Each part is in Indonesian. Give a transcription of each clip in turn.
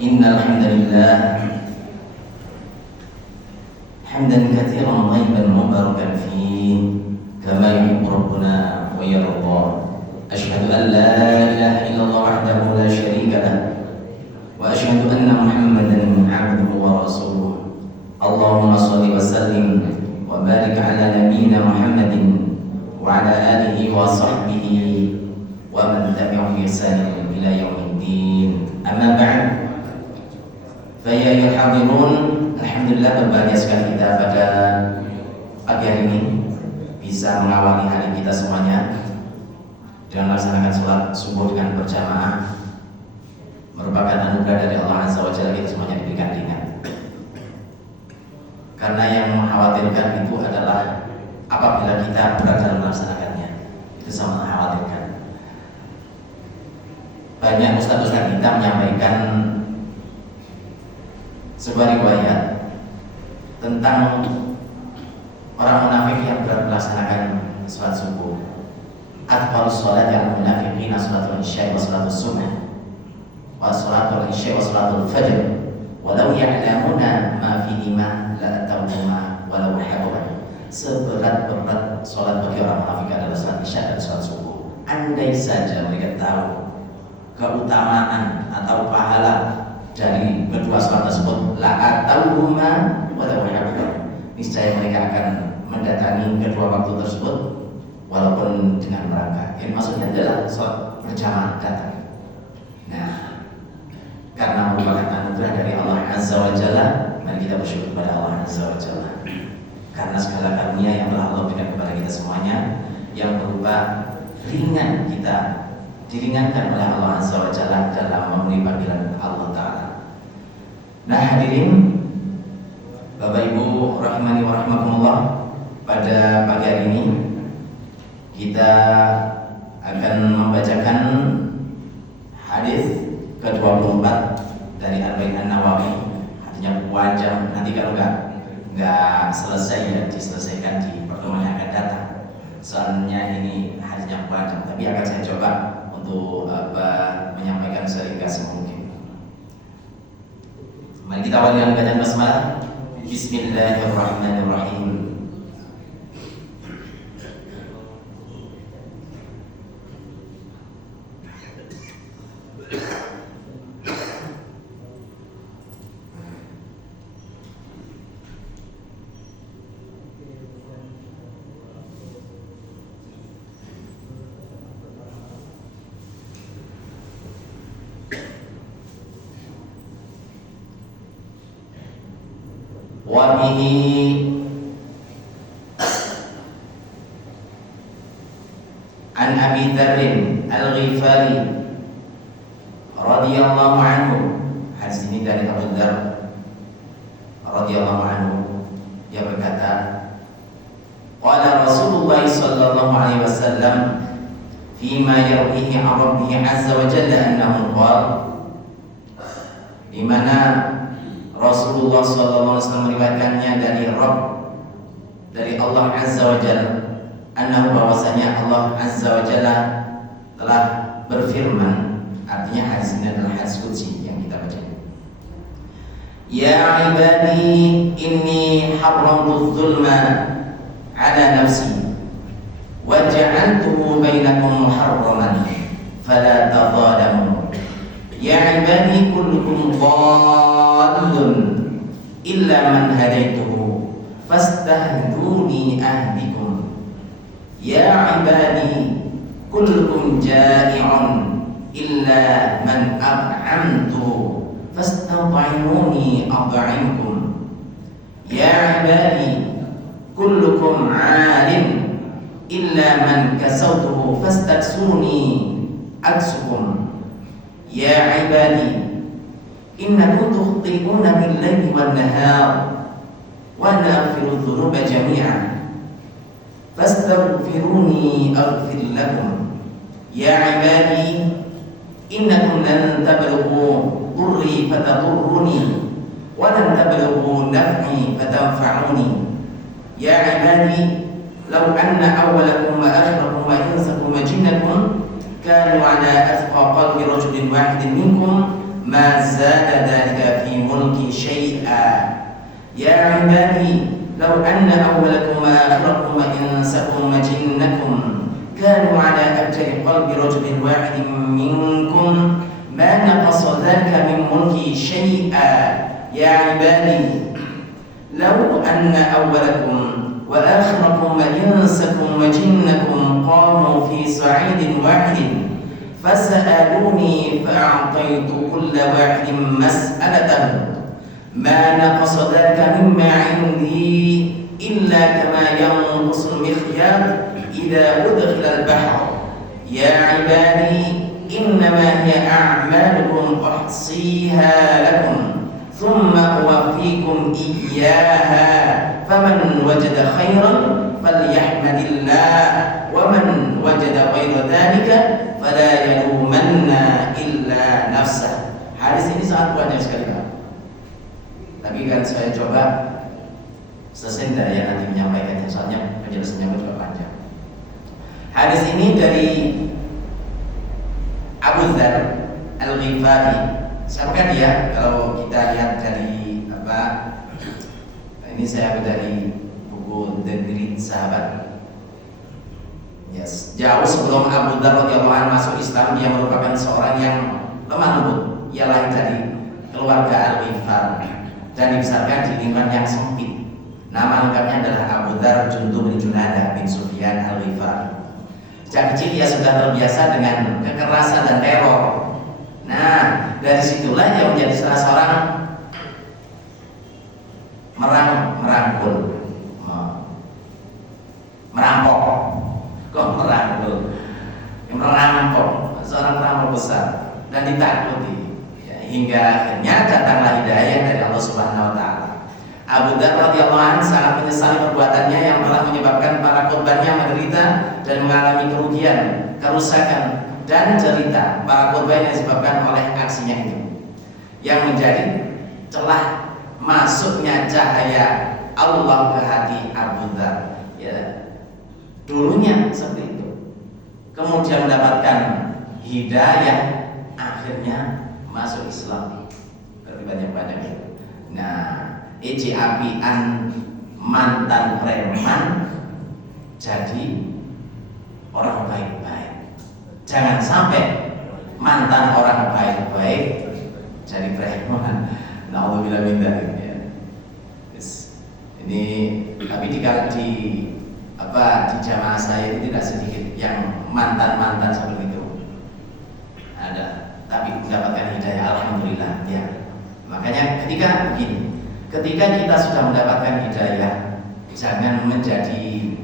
Innal hamdalillah hamdan katsiran thayyiban mubarakan fihi kama yuhibbu rabbuna wa yarda. Asyhadu an la ilaha illallah wahdahu la syarika lah wa asyhadu anna Muhammadan 'abduhu wa rasuluh. Allahumma shalli wa sallim wa barik ala nabiyyina Muhammadin wa ala alihi wa sahbihi wa man tabi'ahum bi ihsan ila yaumiddin. Amma ba'd. Fa ya ayyuhal hadirun, alhamdulillah berbahagia sekali kita pada pagi hari ini bisa mengawali hari kita semuanya dengan melaksanakan sholat subuh dengan berjamaah. Merupakan anugerah dari Allah Azza wa Jalla, kita semuanya diberikan ringan. Karena yang mengkhawatirkan itu adalah apabila kita berat dalam melaksanakannya, itu sangat mengkhawatirkan. Banyak ustaz-ustaz kita menyampaikan sebuah riwayat tentang orang munafik yang berat melaksanakan sholat subuh. Akbarus sholat yang munafiqina sholatul isya wa sholatul sunnah wa sholatul isya wa sholatul fajr walau ya'lamuna ma fihima la atawhuma walau hawaban. Seberat-berat sholat bagi orang munafik adalah sholat isya dan sholat subuh. Andai saja mereka tahu keutamaan atau pahala dari kedua sholat tersebut, la atawhuma walau hawaban, niscaya mereka akan mendatangi kedua waktu tersebut walaupun dengan merangkak. Ini maksudnya adalah sholat berjamaah datang. Nah, karena merupakan anugerah dari Allah Azza wa Jalla, mari kita bersyukur kepada Allah Azza wa Jalla karena segala karunia yang telah Allah berikan kepada kita semuanya, yang berupa ringan kita diringankan oleh Allah Azza wa Jalla dalam memenuhi panggilan Allah Ta'ala. Nah hadirin Bapak Ibu rahimani wa rahimakumullah, pada pagi hari ini kita akan membacakan hadis ke-24 dari Arba'in An-Nawawi. Artinya panjang, nanti kalau nggak selesai ya diselesaikan di pertemuan yang akan datang. Soalnya ini hadisnya panjang, tapi akan saya coba untuk menyampaikan seringkas mungkin. Mari kita awali dengan bacaan basmalah. Bismillahirrahmanirrahim. Wabihi an Abi Dzarrin Al-Ghifari radhiyallahu anhu. Hadis ini dari Abu Dzar radhiyallahu anhu. Dia berkata, qala Rasulullah sallallahu alaihi wasallam fima yarwihi an Rabbih azza wa jalla annahu qala, di mana Rasulullah SAW meriwayatkannya dari dari Allah Azza wa Jalla, annahu bahwasanya Allah Azza wa Jalla telah berfirman. Artinya hadis ini adalah hadis qudsi yang kita baca. Ya ibadi inni haramtu dzulma ala nafsi wa ja'altuhu bainakum muharraman fala tadhalamu. Ya ibadi kullukum dhallun illa man hadaituhu fastahduni ahdikum. Ya ibadi kullukum ja'i'un illa man at'amtu fastat'imuni at'imkum. Ya ibadi kullukum 'alim illa man kasawtuhu fastaksuni aksukum. Ya ibadi innakum tukhti'una bil-laili wan-nahar wa ana aghfiru dzunuba jami'an fastaghfiruni aghfir lakum. Ya ibadi innakum lan tablughu dhurri fatadurruni wa lan tablughu naf'i fatanfa'uni. Ya ibadi law anna awwalakum wa akhirakum wa insakum wa jinnakum kanu ala atqa qalbi rajulin wahidin minkum ma zada dhalika fi mulki syai'a. Ya ibadi law anna awwalakum wa akhirakum wa insakum wa jinnakum kanu ala atqa qalbi rajulin wahidin minkum ma naqasa dhalika min mulki syai'a. Ya ibadi law anna awwalakum وآخركم وإنسكم وجنكم قاموا في صعيد واحد فسألوني فأعطيت كل واحد مسألته ما نقص ذلك مما عندي إلا كما ينقص المخيط إذا أدخل البحر. يا عبادي إنما هي أعمالكم أحصيها لكم ثم أوفيكم إياها فمن وجد خيرا فليحمد الله ومن وجد غير ذلك فلا يلومن إلا نفسه. Hadis ini sangat banyak sekali Pak. Tapi kan saya coba selesai dari yang nanti menyampaikannya, soalnya penjelasannya juga panjang. Hadis ini dari Abu Dzar Al-Ghifari. Siapakah dia? Kalau kita lihat dari ini saya ambil dari buku The Great Sahabat. Yes. Jauh sebelum Abu Dzar radhiyallahu anhu masuk Islam, dia merupakan seorang yang lemah lembut. Ia lahir dari keluarga Al-Ghifar dan dibesarkan di lingkungan yang sempit. Nama lengkapnya adalah Abu Dzar Jundub bin Junadah bin Sufyan Al-Ghifari. Sejak kecil dia sudah terbiasa dengan kekerasan dan teror. Nah, dari situlah dia menjadi salah seorang merampok, seorang perampok besar dan ditakuti, ya, hingga akhirnya datanglah hidayah dari Allah Subhanahu Wa Taala. Abu Dzar radhiyallahu anhu sangat menyesali perbuatannya yang telah menyebabkan para korbannya menderita dan mengalami kerugian, kerusakan dan cerita para korban yang disebabkan oleh aksinya itu, yang menjadi celah masuknya cahaya Allah ke hati Abu Dzar. Ya, dulunya seperti itu, kemudian mendapatkan hidayah, akhirnya masuk Islam. Berarti banyak-banyak itu. Nah, iji apian mantan preman jadi orang baik-baik. Jangan sampai mantan orang baik-baik jadi preman. Na'udzubillah min dzalik. Ini tapi di jamaah saya itu tidak sedikit yang mantan seperti itu. Ada, tapi mendapatkan hidayah, alhamdulillah ya. Makanya ketika kita sudah mendapatkan hidayah, jangan menjadi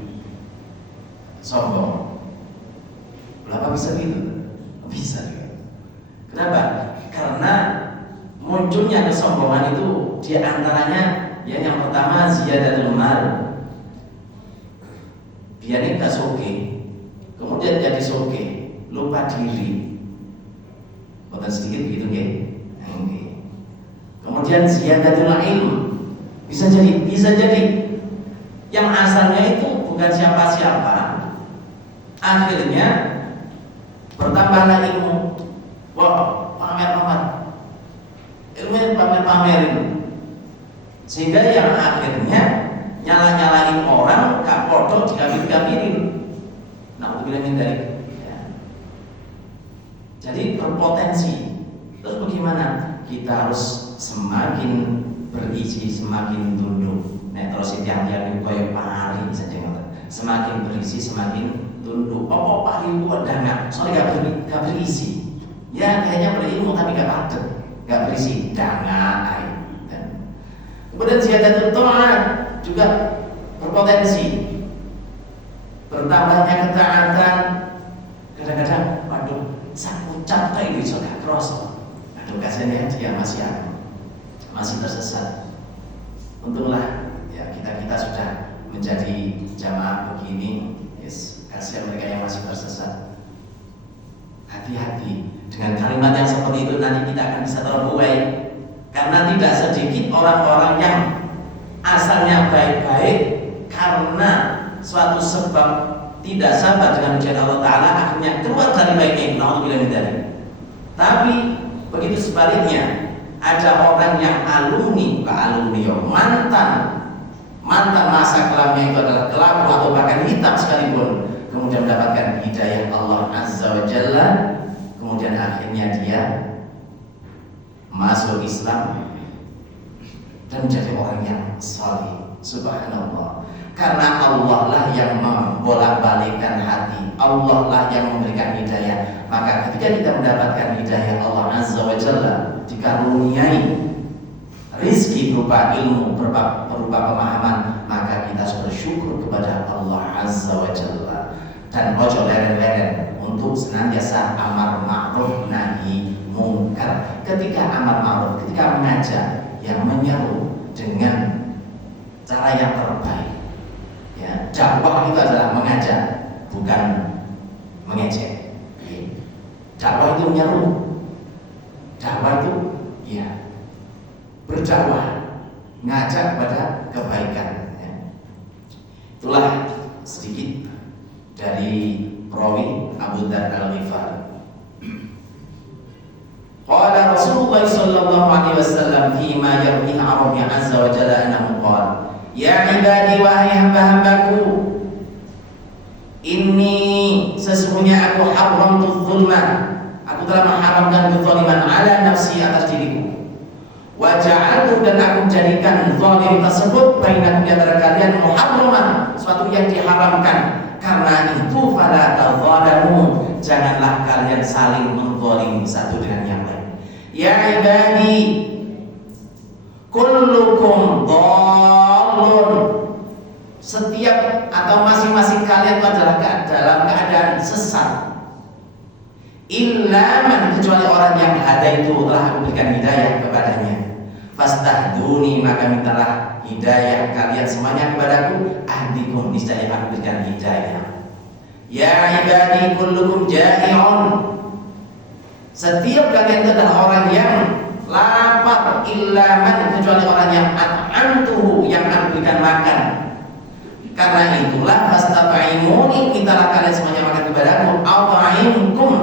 sombong. Kenapa bisa gitu? Bisa juga. Kenapa? Karena munculnya kesombongan itu di antaranya yang pertama ziyadatul mal. Biarnya gak soge, kemudian jadi soge, lupa diri. Bukan sedikit begitu ya. Kemudian ziyadatul ilm. Bisa jadi yang asalnya itu bukan siapa-siapa, akhirnya bertambahlah ilmu. Wah, ilmu pamer-pamerin, sehingga yang akhirnya nyala-nyalain orang, kapodok dikabir-kabirin. Nah, untuk bilang dari jadi berpotensi. Terus bagaimana? Kita harus semakin berisi, semakin tunduk. Nek terus tiang-tiang koyo pari saja ngoten. Semakin berisi, semakin tunduk. Oh, pari itu nggak? Soalnya gak berisi. Ya kayaknya berilmu tapi gak padet, gak berisi. Jangan. Kemudian ziyadatul ta'at juga berpotensi. Bertambahnya ketaatan. Kadang-kadang, waduh, saya ucap tak ini sudah kroso. Aduh, kasihan ya, dia masih tersesat. Untunglah ya kita sudah menjadi jamaah begini. Yes, kasihan mereka yang masih tersesat. Hati-hati dengan kalimat yang seperti itu, nanti kita akan bisa terbuai. Karena tidak sedikit orang-orang yang asalnya baik-baik, karena suatu sebab tidak sabar dengan ujian Allah Ta'ala, akhirnya keluar dari baiknya itu, na'udzubillah min dzalik. Tapi begitu sebaliknya, ada orang yang mantan masa kelamnya itu adalah kelabu atau bahkan hitam sekalipun, kemudian mendapatkan hidayah Allah Azza wa Jalla, kemudian akhirnya dia masuk Islam dan menjadi orang yang saleh. Subhanallah. Karena Allah lah yang membolak-balikkan hati, Allah lah yang memberikan hidayah. Maka ketika kita mendapatkan hidayah Allah Azza wa Jalla, dikaruniai rizki berupa ilmu, berupa pemahaman, maka kita harus bersyukur kepada Allah Azza wa Jalla. Dan ojo leren-leren untuk senantiasa amar ma'ruf nahi mungkar. Ketika amar ma'ruf, ketika mengajak, yang menyeru dengan cara yang terbaik. Ya, dakwah itu adalah mengajak, bukan mengejek. Dakwah itu menyeru. Dakwah itu ya berdakwah, ngajak kepada kebaikan. Ya. Itulah sedikit dari perawi Abu Dzar Al-Ghifari. Qala Rasulullah sallallahu alaihi wasallam fi ma yarwihi Rabbi azza wa jalla annahu qala, ya ibadi wahai hamba-hambaku, inni sesungguhnya aku haramtu dzulma, aku telah mengharamkan kezaliman ala nafsi atas diriku. Wa ja'altu dan aku jadikan zalim tersebut bainakum di antara kalian muharraman, suatu yang diharamkan. Karena itu fala tadzalamu, janganlah kalian saling menzalimi satu dengan yang lain. Ya ibadi, kullukum dhallun, setiap atau masing-masing kalian itu adalah dalam keadaan sesat. Illa man, kecuali orang yang hadaitu, telah aku berikan hidayah kepadanya. Fastahduni, maka mintalah hidayah kalian semuanya kepadaku. Ahdikum, niscaya aku berikan hidayah. Ya ibadi kullukum ja'i'un, setiap kalian itu adalah orang yang lapar. Illa man, kecuali orang yang at'amtuhu, yang aku berikan makan. Karena itulah fastata'imuni, mintalah kalian semuanya makan kepadaku. At'imkum,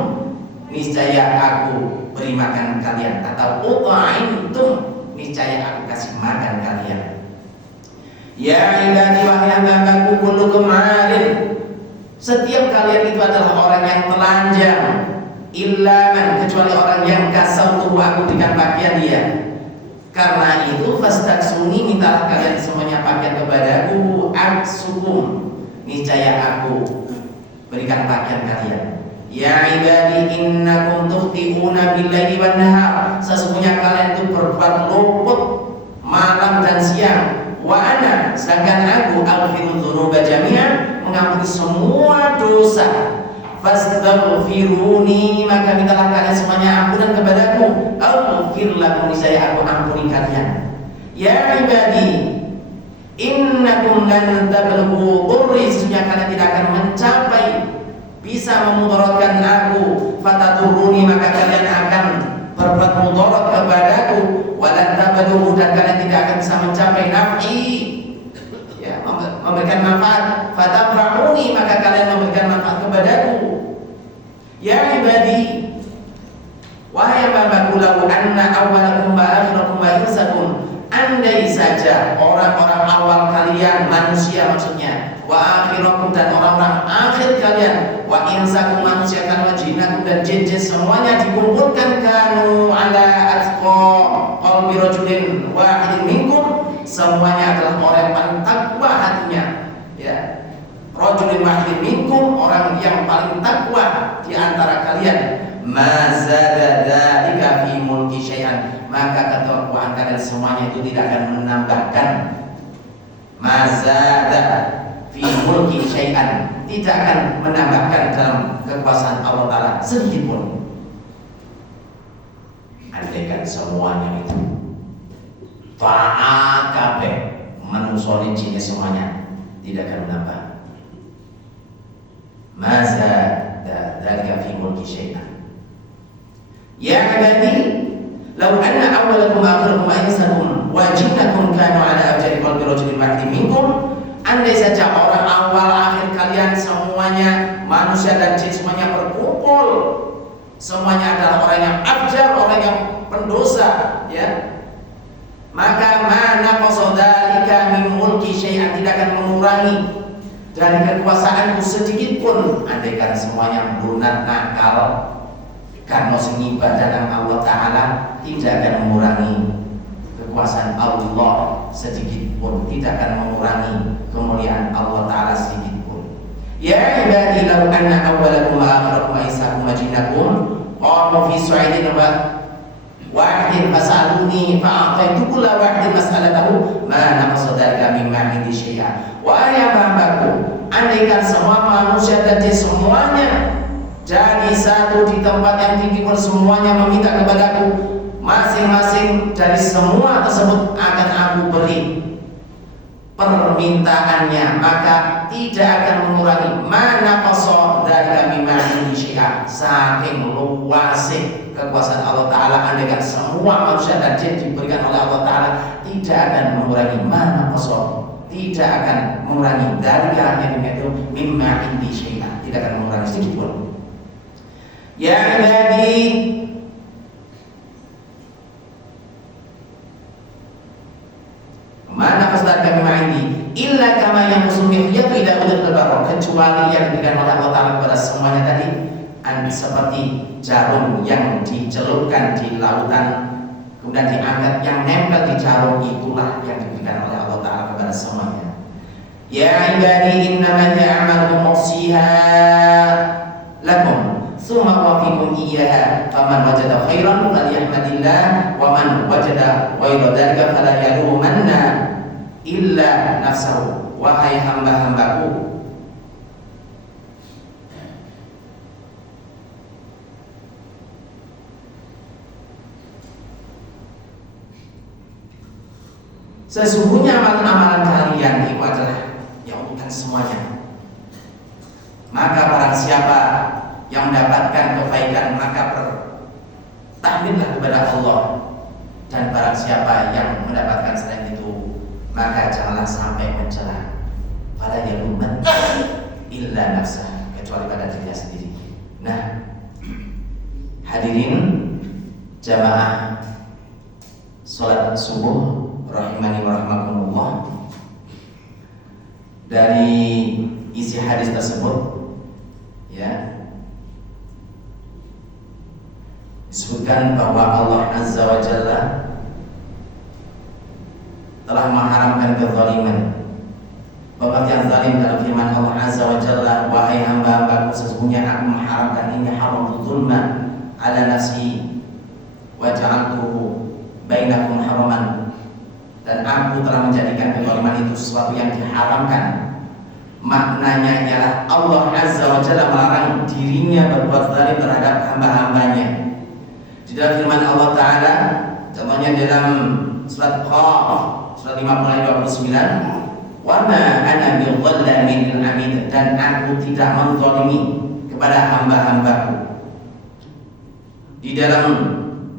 niscaya aku beri makan kalian. Atau ut'imtum, niscaya aku kasih makan kalian. Ya ibadi wahai hamba-hambaku, kullukum 'alin, setiap kalian itu adalah orang yang telanjang. Illa man, kecuali orang yang kasautuhu, aku berikan pakaian dia. Karena itu fastaksuni, mintalah kalian semuanya pakaian kepadaku. Aksukum, niscaya aku berikan pakaian kalian. Ya ibadi innakum tukhti'una bil-laili wan-nahar, sesungguhnya kalian itu berbuat luput malam dan siang. Wa ana, sedangkan aku aghfiru dzunuba jami'an, mengampuni semua dosa. Fastaghfiruni, maka mintalah kalian semuanya ampunan kepadaku. Aghfir lakum, niscaya aku ampuni kalian. Ya ibadi innakum lan tablughu dhurri, sesungguhnya kalian tidak akan mencapai bisa memudaratkan aku. Fatadurruni, maka kalian akan berbuat mudarat kepadaku. Walan tablughu, dan kalian tidak akan bisa mencapai naf'i, ya, memberikan manfaat. Fatanfa'uni, maka kalian memberikan manfaat kepadaku. Ya ibadi, wahai hamba-hambaku, lau anna awwalakum wa akhirakum wa insakum, andai saja orang-orang awal kalian, manusia maksudnya, wa akhirakum, dan orang-orang akhir kalian, wa insakum, manusia kalian, wa jinnakum, dan jin-jin semuanya dikumpulkan, kanu ala atqa qalbi rajulin wahidin minkum, semuanya adalah orang yang paling takwa hatinya, ya. Rajulin wahidin minkum, orang yang paling takwa di antara kalian. Mazada dzalika fi mulki syai'an, maka ketakwaan kalian semuanya itu tidak akan menambahkan. Mazada fi mulki syai'an, tidak akan menambahkan dalam kekuasaan Allah Ta'ala sedikit pun. Andaikan semuanya itu ta'at kabeh, menusoni jinnya semuanya, tidak akan menambah. Mazada dzalika fi mulki syai'an. Ya ibadi, law anna awwalakum wa akhirakum wa insakum wa jinnakum kanu ala abjadi qalbi rajulin wahidin minkum, andai saja orang awal akhir kalian semua semuanya manusia dan jin semuanya berkumpul, semuanya adalah orang yang abjar, orang yang pendosa, ya, maka mana qasadzalika min mulki syai'an, tidak akan mengurangi dari kekuasaanku sedikit pun. Andaikan semuanya lunak nakal karena ibadah dan Allah Ta'ala, tidak akan mengurangi kekuasaan Allah sedikit pun, tidak akan mengurangi kemuliaan Allah Ta'ala sedikit pun. Ya ibadi law anna awwalakum wa akhirakum wa insakum wa jinnakum qamu fi su'idin wahidin fasaluni fa'ataitu kulla wahidin mas'alatahu ma naqasa dzalika mimma indi syai'a. Wahai hamba-hambaku, andaikan semua manusia dan jin semuanya dari satu di tempat yang tinggi pun semuanya meminta kepadaku, masing-masing dari semua tersebut akan aku beri permintaannya, maka tidak akan mengurangi mana qasa dzalika mimma indi syai'a. Saking luasnya kekuasaan Allah Ta'ala, andaikan semua manusia dan jin diberikan oleh Allah Ta'ala, tidak akan mengurangi mana qasa, tidak akan mengurangi dzalika yang itu mimma indi syai'a, tidak akan mengurangi sedikit pun. Ya ibadi, mana qasa dzalika mimma indi illa kama yanqusul mihyatu ila udul barok, kecuali yang diberikan oleh Allah Ta'ala kepada semuanya tadi seperti jarum yang dicelupkan di lautan kemudian diangkat, yang nempel di jarum itulah yang diberikan oleh Allah Ta'ala kepada semuanya. Ya ibadi innama ya'malu muqsiha lakum summa wafikum iyyaha faman wajada khairan falyahmadillah wa man wajada ghayra dzalika fala yalumanna illa nafsahu. Wahai hamba-hambaku, sesungguhnya amalan-amalan kalian itu adalah yang bukan semuanya. Maka barang siapa yang mendapatkan kebaikan, maka bertahmidlah kepada Allah, dan barang siapa yang mendapatkan selain itu, maka janganlah sampai mencela. Fala yaluman illa nafsah, kecuali pada dirinya sendiri. Nah, hadirin jamaah salat subuh rahimani wa rahmakumullah, dari isi hadis tersebut ya disebutkan bahwa Allah Azza wa Jalla telah mengharamkan kezaliman. Pengertian zalim dalam firman Allah Azza wa Jalla, wahai hamba-hambaku, sesungguhnya aku mengharamkan ini haramul zulma ala nafsi wa ja'altuhu bainakum haraman, dan aku telah menjadikan kezaliman itu sesuatu yang diharamkan. Maknanya ialah Allah Azza wa Jalla melarang dirinya berbuat zalim terhadap hamba-hambanya. Di dalam firman Allah Ta'ala, contohnya dalam surat Qaf, surat 50 ayat 29, wa ma ana bidzalamin lil 'abid, dan aku tidak menzalimi kepada hamba-hambaku. Di dalam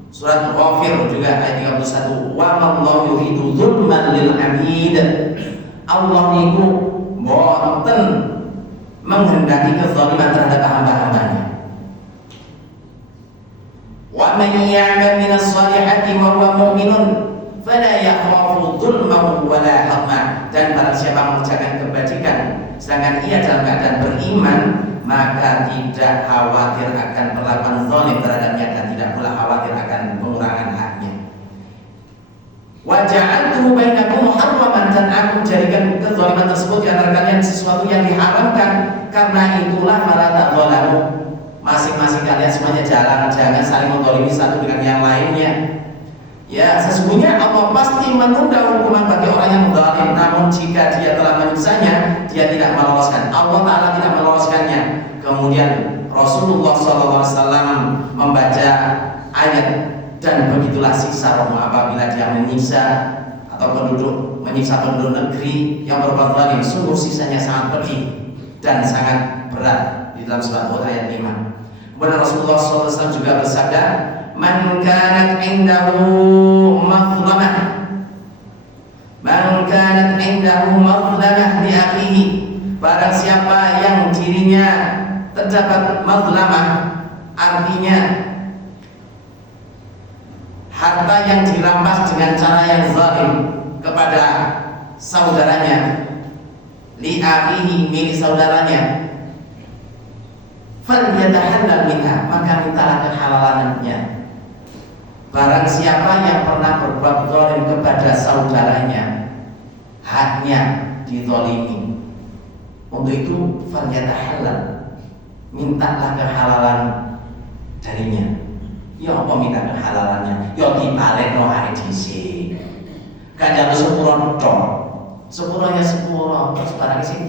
surat Ghafir juga ayat 31, wa mallahu yuridu dzulman lil 'abid, Allah niku boten menghendaki kezaliman terhadap hamba-hambanya. Wa man ya'mal minas salihati wa huwa mu'minun fala yakhafu dzulman wa la hadma, dan barang siapa mengerjakan kebajikan sedangkan ia dalam keadaan beriman, maka tidak khawatir akan perlakuan zalim terhadapnya dan tidak pula khawatir akan pengurangan haknya. Wa ja'altu bainakum muharraman, dan aku jadikan kezaliman tersebut di antara kalian sesuatu yang diharamkan. Karena itulah fala tadzalamu, masing-masing kalian semuanya jangan saling menzalimi satu dengan yang lainnya. Ya, sesungguhnya Allah pasti menunda hukuman bagi orang yang zalim, namun jika dia telah menyuksanya, dia tidak meloloskan. Allah Ta'ala tidak meloloskannya. Kemudian Rasulullah SAW membaca ayat, dan begitulah siksa roh apabila dia menyiksa penduduk negeri yang berbuat zalim. Sungguh siksanya sangat pedih dan sangat berat, di dalam surat Hud ayat 5. Kemudian Rasulullah SAW juga bersabda, man kanat indahu mazlamah li akhihi, barang siapa yang dirinya terdapat mazlamah, artinya harta yang dirampas dengan cara yang zalim kepada saudaranya, li akhihi, milik saudaranya, falyatahallal minha, maka mintalah kehalalannya. Barang siapa yang pernah berbuat zalim kepada saudaranya, haknya dizalimi, untuk itu falyatahallal, mintalah kehalalan darinya. Ya apa minta kehalalannya? Ya dipalekno ae dhisik. Gak jatuh sepuro tok. Sepuro ya sepuro, terus barang sing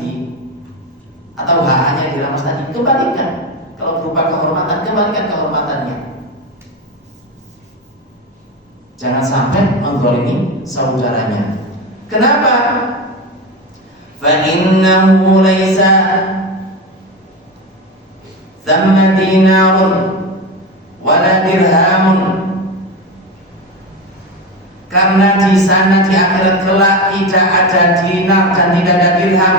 atau haknya dirampas tadi kembalikan. Kalau berupa kehormatan, kembalikan kehormatannya. Jangan sampai menggolimi saudaranya. Kenapa? Fa innahu laisa thamma dinarun wala dirhamun, karena di sana di akhirat kelak tidak ada dinar dan tidak ada dirham.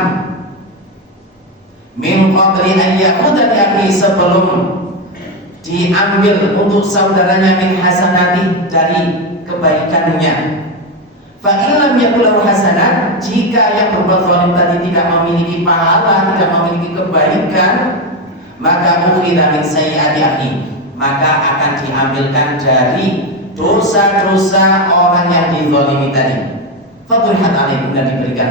Min qabli an yaquda bi, sebelum diambil untuk saudaranya min hasanati, dari kebaikannya. Fa illam yakul lahu hasanat, jika yang berbuat zalim tadi tidak memiliki pahala, tidak memiliki kebaikan, maka ukhidha min sayyi'ati akhi, maka akan diambilkan dari dosa-dosa orang yang dizalimi tadi. Fadrihat alaihi, dan diberikan,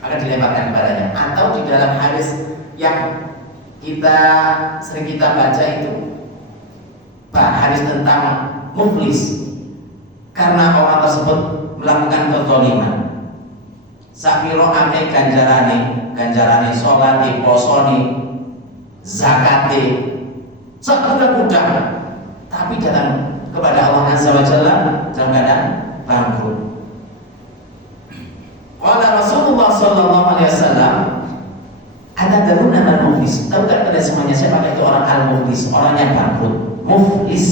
akan dilemparkan kepadanya. Atau di dalam hadis yang sering kita baca itu, hadis tentang muflis, karena orang tersebut melakukan kezaliman. Sapiro ame ganjarane sholati, posoni, zakate, semudah-mudah, tapi datang kepada Allah Azza wa Jalla dalam keadaan bangkrut. Qala Rasulullah sallallahu alaihi wasallam, "Atadruna al-muflis?" Tahu tak pada semuanya siapa itu orang al-muflis, orang yang bangkrut, muflis.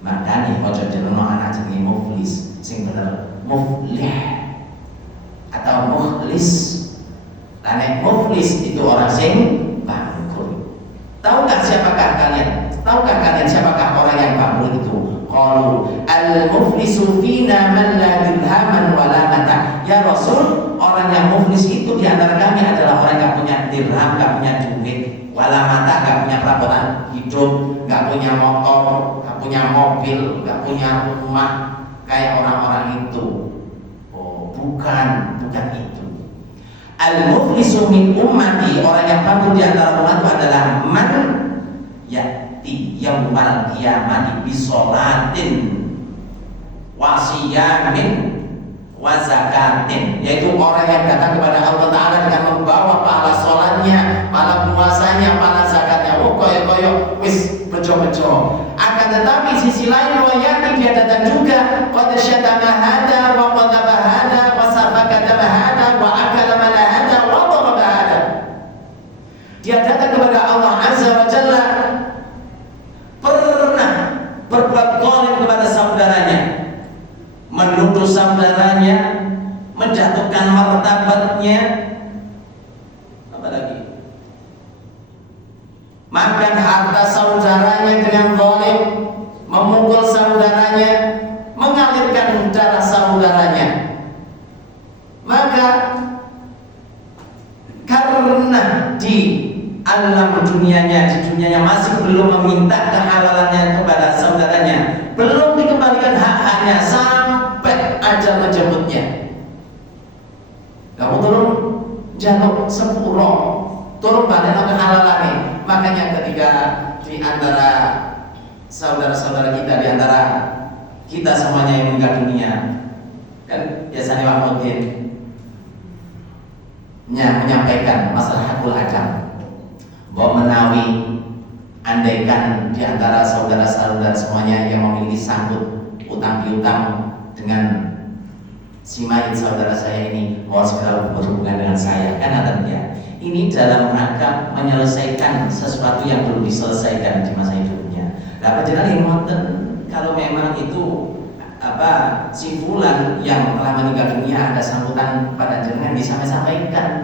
Makanya ojo jenenge anak jenenge muflis, sing bener muflih atau mukhlis. Nek muflis itu orang sing bangkrut. Tahukah siapakah kalian? Tahukah kalian siapakah orang yang bangkrut itu? Qalu al-muflisu fina man la dirhaman wa la mata. Ya Rasul, orang yang muflis itu di antara kami adalah orang yang punya dirham, enggak punya duit, wala mata, enggak punya perabotan hidup, enggak punya motor, enggak punya mobil, enggak punya rumah kayak orang-orang itu. Oh, bukan itu. Al-muflisu min ummati, orang yang bangkrut di antara umatku adalah man ya'ti yaumal qiyamati bisolatin wasiyamin wazakatin, yaitu orang yang datang kepada Allah Ta'ala dengan membawa pahala sholatnya, pahala puasanya, pahala zakatnya. Oh, koyo wis bejo-bejo. Akan tetapi sisi lain wayati, dia datang juga qad syatama hada wa qadaba hada wa safaka dama hada wa akala mala hada wa daraba hada. Dia datang kepada Allah Azza wa Jalla, pernah berbuat zalim kepada saudaranya, menuduh saudaranya, menjatuhkan martabatnya, apa lagi? Makan harta saudaranya dengan zalim, memukul saudaranya, mengalirkan darah saudaranya. Maka karena di alam dunianya, di dunianya masih belum meminta kehalalannya kepada saudaranya, belum dikembalikan hak-haknya sampai ajal menjemputnya. Kamu turun jaluk sepuro, turun balik kehalalannya. Makanya ketika di antara saudara-saudara kita, di antara kita semuanya yang meninggal dunia, kan biasanya Pak Mudin menyampaikan masalah hakul adam, bahwa menawi andaikan di antara saudara-saudara semuanya yang memiliki sangkut utang piutang dengan si mayit saudara saya ini, mohon segera berhubungan dengan saya. Kan artinya ini dalam rangka menyelesaikan sesuatu yang belum diselesaikan di masa hidupnya. Nah, panjenengan ngoten, kalau memang itu si fulan yang telah meninggal dunia ada sambutan pada jenengan, disampaikan, sampaikan.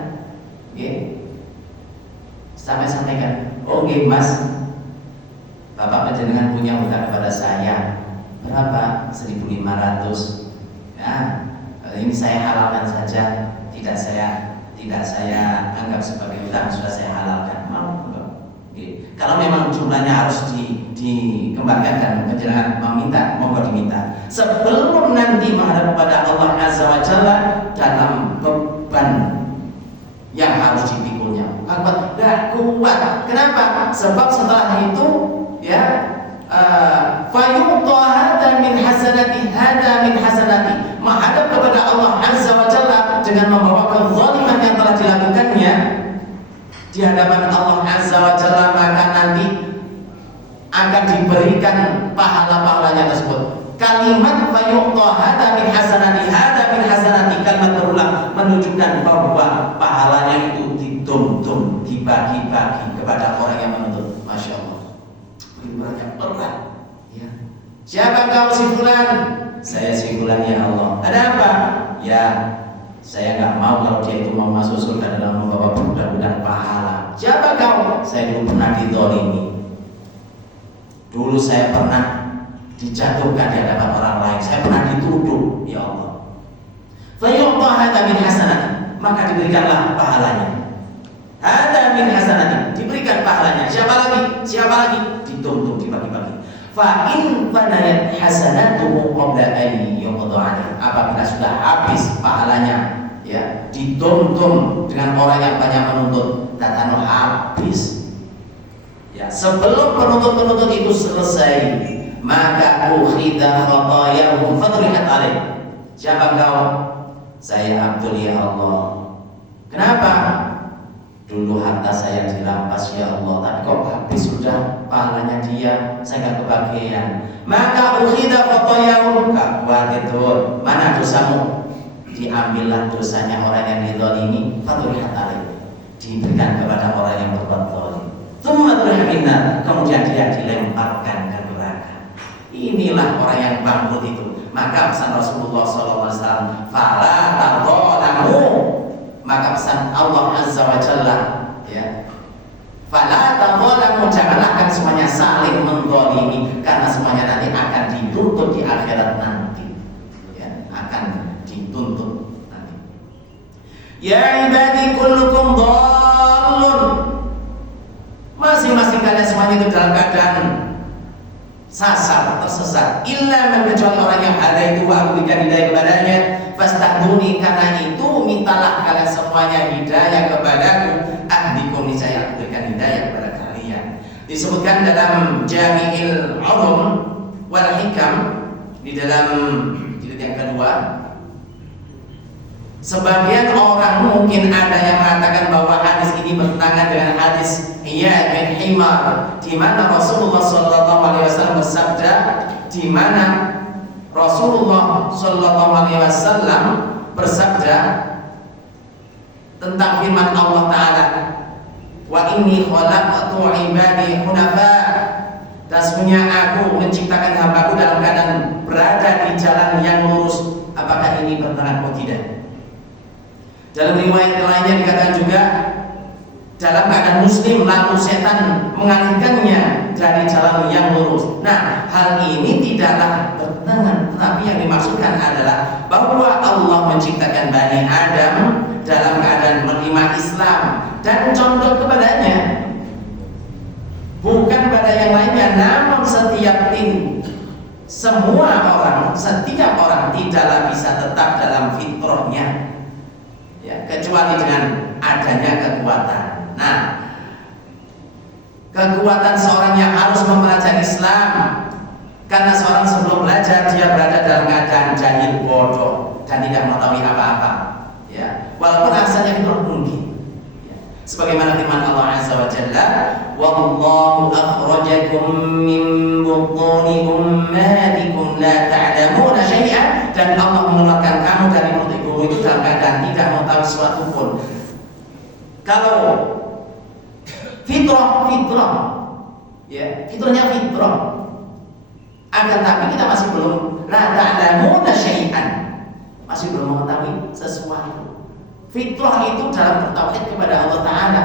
Oke Mas, Bapak panjenengan punya hutang kepada saya berapa? 1.500. Ya, ini saya halalkan saja, tidak saya anggap sebagai hutang, sudah saya halalkan. Mau? Oke. Kalau memang jumlahnya harus dikembangkan dan panjenengan meminta, monggo diminta. Sebelum nanti menghadap kepada Allah Azza wa Jalla dalam beban yang harus dipikulnya. Tidak kuat. Kenapa? Sebab setelah itu ya fayu'ta hada min hasanati menghadap kepada Allah Azza wa Jalla dengan membawa kezaliman yang telah dilakukannya di hadapan Allah Azza wa Jalla, maka nanti akan diberikan pahala-pahalanya tersebut. Kalimat fayu'ta hada min hasanati kalimat berulang menunjukkan bahwa pahalanya itu dituntun, dibagi-bagi kepada orang yang menuntut. Masya Allah, berat berat ya. Siapa kau si fulan? Saya si fulan ya Allah. Ada apa? Ya, saya nggak mau kalau dia itu mau masuk surga dalam membawa budak-budak pahala. Siapa kau? Saya dulu pernah dizalimi. Dulu saya pernah dijatuhkan di hadapan orang lain. Saya pernah dituduh, ya Allah. Fayu'ta hada min hasanati, maka diberikanlah pahalanya. Hada min hasanati, diberikan pahalanya. Siapa lagi? Dituntut, dibagi-bagi. Fa in fanayat hasanatuhu qabla an yuqda. Apabila sudah habis pahalanya, ya, dituntun dengan orang yang banyak menuntut, tatano habis. Ya, sebelum penuntut itu selesai, maka ukhidha khatayahum fadrihat alaih. Siapa kau? Saya Abdul ya Allah. Kenapa? Dulu harta saya dirampas ya Allah, tapi kok habis sudah pahalanya dia, saya nggak kebagian. Maka ukhidha khatayahum, gak kuat itu. Mana dosamu? Diambillah dosanya orang yang dizalimi, fadrihat alaih, diberikan kepada orang yang berbuat zalim. Kemudian dia dilemparkan ke neraka. Inilah orang yang bangkrut itu. Maka pesan Rasulullah SAW, fala tadzalamu. Maka pesan Allah Azza wa Jalla, ya, fala tadzalamu, janganlah kan semuanya saling menzalimi, karena semuanya nanti akan dituntut di akhirat nanti. Ya, akan dituntut nanti. Ya ibadi kullukum dhallun. Masing-masing kalian semuanya itu dalam keadaan sasar, tersesat. Illa man, kecuali orang yang ada itu aku berikan hidayah kepadanya. Fastahduni, karena itu mintalah kalian semuanya hidayah kepadaku. Ahdikum, niscaya aku berikan hidayah kepada kalian. Disebutkan dalam Jami'il Ulum wal Hikam di dalam jilid yang kedua. Sebagian orang mungkin ada yang mengatakan bahwa hadis ini bertentangan dengan hadis Iyad bin Himar, di mana Rasulullah Sallallahu Alaihi Wasallam bersabda, di mana Rasulullah Sallallahu Alaihi Wasallam bersabda tentang firman Allah Taala, wa inni khalaqtu ibadi hunafa, dan sebenarnya aku menciptakan hambaku dalam keadaan berada di jalan yang lurus. Apakah ini bertentangan atau tidak? Dalam riwayat lainnya dikatakan juga dalam keadaan muslim lalu setan mengalihkannya dari jalan yang lurus. Nah, hal ini tidaklah bertentangan, tetapi yang dimaksudkan adalah bahwa Allah menciptakan Bani Adam dalam keadaan menerima Islam dan condong kepadanya, bukan pada yang lainnya. Namun setiap setiap orang tidaklah bisa tetap dalam fitrahnya, ya, kecuali dengan adanya kekuatan. Nah, kekuatan seorang yang harus mempelajari Islam, karena seorang sebelum belajar dia berada dalam keadaan jahil, bodoh, dan tidak mengetahui apa-apa, ya, walaupun asalnya itu mungkin, ya. Sebagaimana firman Allah Azza wa Jalla, wallahu akhrajakum min butuni ummatikum la ta'lamuna syai'an, dan Allah mengeluarkan kamu dari perut ibumu itu dalam keadaan tidak mengetahui sesuatu pun. Kalau fitrah, ya, fitrahnya fitrah. Akan tapi kita masih belum la ta'lamuna syai'an, masih belum mengetahui sesuatu. Fitrah itu dalam bertauhid kepada Allah Ta'ala,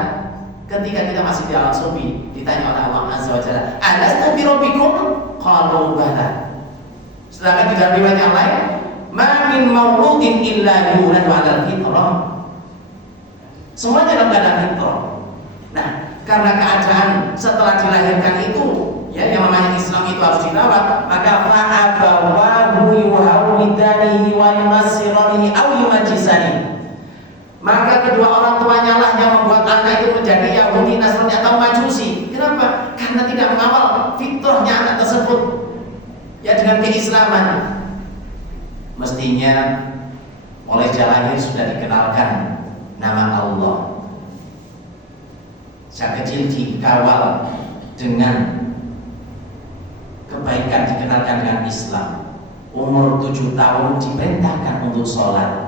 Ketika kita masih di alam sufi, ditanya oleh Allah Azza wa Jalla, "Alastu bi rabbikum?" Qalu bala. Sedangkan di dalam riwayat yang lain, "Ma min mauludin illa yuladu 'alal fitrah." Semuanya dalam keadaan fitrah. Nah, karena keadaan setelah dilahirkan itu, ya, yang namanya Islam itu harus dirawat, maka fa'abawahu yuhawidanihi wa yunassiranihi aw yumajjisani. Maka kedua orang tuanya lah yang membuat anak itu menjadi Yahudi, Nasrani atau Majusi. Kenapa? Karena tidak mengawal fitrahnya anak tersebut, ya, dengan keislaman. Mestinya oleh jalannya sudah dikenalkan nama Allah. Sejak kecil dikawal dengan kebaikan, dikenalkan dengan Islam. Umur 7 tahun diperintahkan untuk sholat.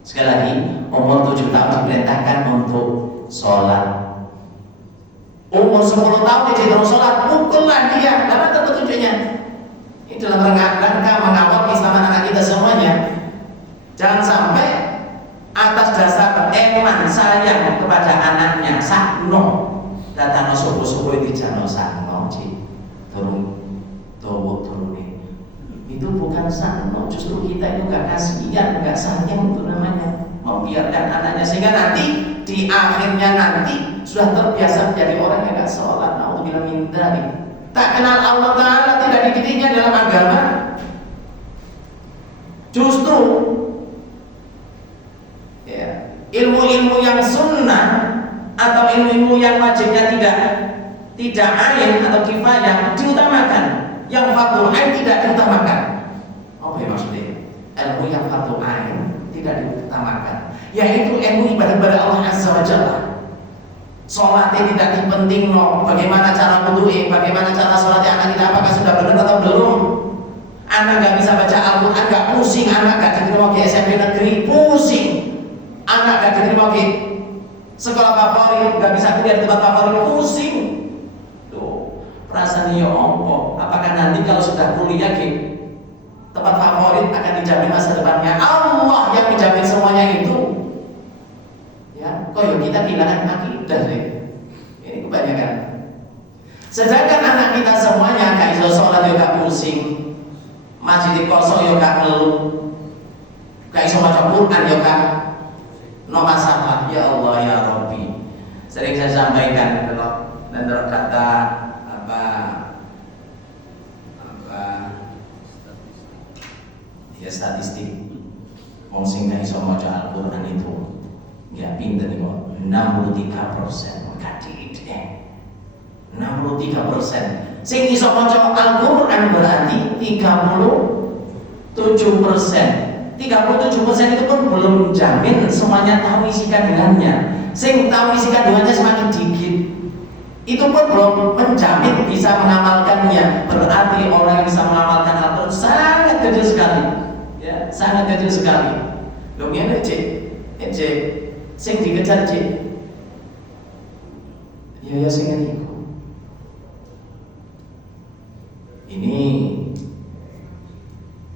Sekali lagi, umur 7 tahun diperintahkan untuk sholat. Umur 10 tahun dia terus sholat, pukullah dia. Karena terpetunjuknya ini dalam rangka mengawal keislaman anak kita semuanya. Jangan sampai atas dasar iman sayang kepada anaknya sakno datang subuh-subuh itu jangan sakno turun ini. Itu bukan sakno, justru kita itu gak kasihan, gak sayang itu namanya, membiarkan anaknya sehingga nanti di akhirnya nanti sudah terbiasa menjadi orang yang gak sholat. Naudzubillah min dzalik. Tak kenal Allah Ta'ala, tidak dididiknya dalam agama. Justru ya, ilmu-ilmu yang sunnah atau ilmu-ilmu yang wajibnya tidak ain atau kifayah diutamakan, yang fardhu ain tidak diutamakan. Apa yang maksudnya? Ilmu yang fardhu ain tidak diutamakan, yaitu ilmu ibadah Allah Azza wa Jalla. Sholatnya tidak dipenting, no. Bagaimana cara wudu'i, bagaimana cara sholatnya anak kita, apakah sudah benar atau belum. Anak gak bisa baca Al-Quran, gak pusing. Anak gak diterima ke SMP negeri, pusing. Anak gak diterima ke sekolah favorit, gak bisa kuliah di tempat favorit, pusing. Tuh, perasaan ya Allah, apakah nanti kalau sudah kuliah ke tempat favorit akan dijamin masa depannya? Allah yang menjamin semuanya itu. Ya, kok yuk kita kehilangan akidah deh. Ini kebanyakan. Sedangkan anak kita semuanya gak iso sholat ya gak pusing, masjid kosong ya gak ngeluh, gak iso maca Quran ya gak no masalah. Ya Allah ya Rabbi, sering saya sampaikan dan kata apa ya statistik wong sing gak iso maca Al-Quran itu ya pinter nih kok 63%. Kadit 63%. Sing iso maca Al-Quran berarti 37%. 37% itu pun belum jamin semuanya tahu isi kandungannya. Sing tahu isi kandungannya semakin dikit, itu pun belum menjamin bisa mengamalkannya. Berarti orang yang bisa mengamalkan Al-Quran sangat kecil sekali, ya, sangat kecil sekali. Loh ngene cek, sing dikejar cek, ya sing ngene iku. Ini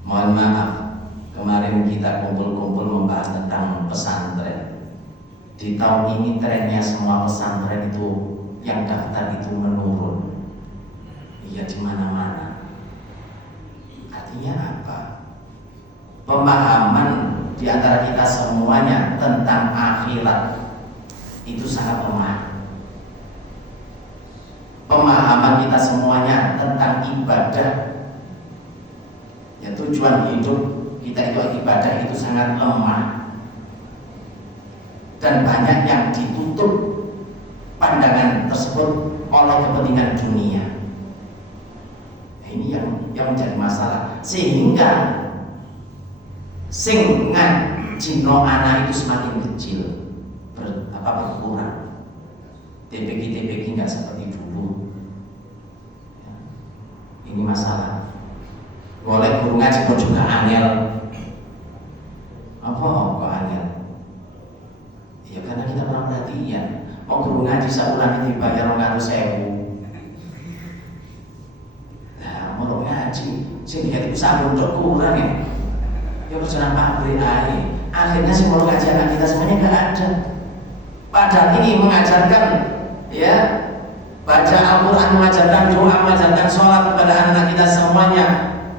mohon maaf, kemarin kita kumpul-kumpul membahas tentang pesantren. Di tahun ini trennya semua pesantren itu yang daftar itu menurun. Iya, di mana-mana. Artinya apa? Pemahaman di antara kita semuanya tentang akhirat itu sangat lemah. Pemahaman kita semuanya tentang ibadah, ya, tujuan hidup kita itu ibadah itu sangat lemah, dan banyak yang ditutup pandangan tersebut oleh kepentingan dunia. Nah, ini yang menjadi masalah, sehingga sing ngajino anak itu semakin kecil, berkurang. TPG nggak seperti dulu. Ya, ini masalah. Boleh guru ngaji pun juga angel. Apa kok angel? Ya karena kita kurang perhatian. Oh, guru ngaji sebulan ini dibayar 200.000. Nah, mau ngaji, sing dikasih sabun dok kurang ya. Ya perjalanan pabrik aja. Akhirnya sih mau ngaji anak kita semuanya nggak ada. Padahal ini mengajarkan ya, baca Al-Quran, mengajarkan doa, mengajarkan sholat kepada anak-anak kita semuanya,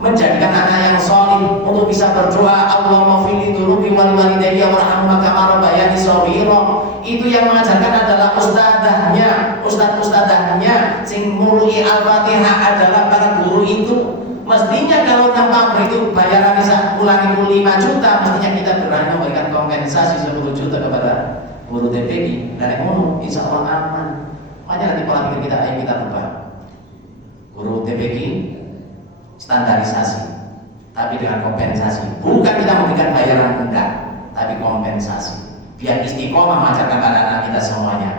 menjadikan anak yang solih untuk bisa berdoa, Allahumma fili dunubi wal walidayya warhamhuma kama rabbayani shaghira. Itu yang mengajarkan adalah ustadzahnya, ustadz-ustadzahnya. Sing mului Al-Fatihah adalah para guru itu. Mestinya kalau tanpa itu bayaran bisa ulangi 5 juta, mestinya kita berani memberikan kompensasi 10 juta kepada guru TPG. Dan yang insya Allah aman. Makanya nanti pola pikir kita, ayo kita rubah. Guru TPG standarisasi, tapi dengan kompensasi. Bukan kita memberikan bayaran rendah, tapi kompensasi. Biar istiqomah mengajarkan anak-anak kita semuanya.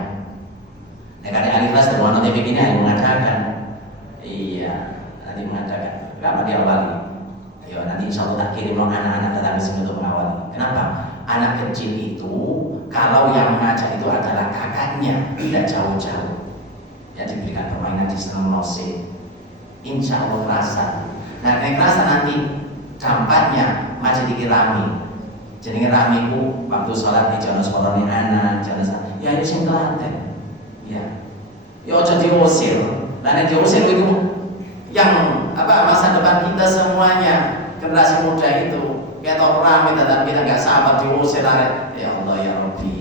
Nah, karena ahli kelas terwana TPG ini yang mengadakan. Iya, nanti mengadakan. Kenapa dia awali? Ya nanti insya Allah tak kirim anak-anak datang ke sini untuk mengawali. Kenapa? Anak kecil itu kalau yang mengajar itu adalah kakaknya, tidak jauh-jauh. Ya diberikan permainan di senang musik. Insya Allah kerasa. Nah, yang kerasa nanti dampaknya masih dikit rame. Jadi rame ku waktu sholat di jalan sekolah ini anak, jalan ya ini sing telaten. Ya, ya ojo diusir. Dan yang diusir itu yang masa depan kita semuanya, generasi muda itu kayak tau rame dan kita nggak sabar diusir. Ya Allah ya Rabbi,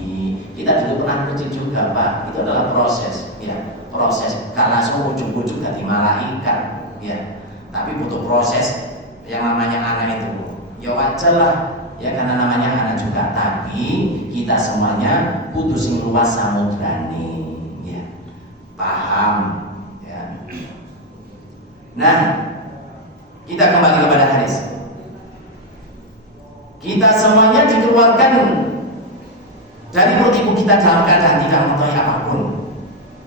kita dulu pernah kecil juga Pak. Itu adalah proses, ya proses. Karena langsung ujung-ujung gak dimalaikan, ya. Tapi butuh proses yang namanya anak itu. Ya wajar lah, ya karena namanya anak juga. Tapi kita semuanya butuh sing luas samudrani, ya. Paham, ya. Nah, kita kembali kepada hadis. Kita semuanya dikeluarkan dari perut ibu kita dalam keadaan tidak mengetahui apapun.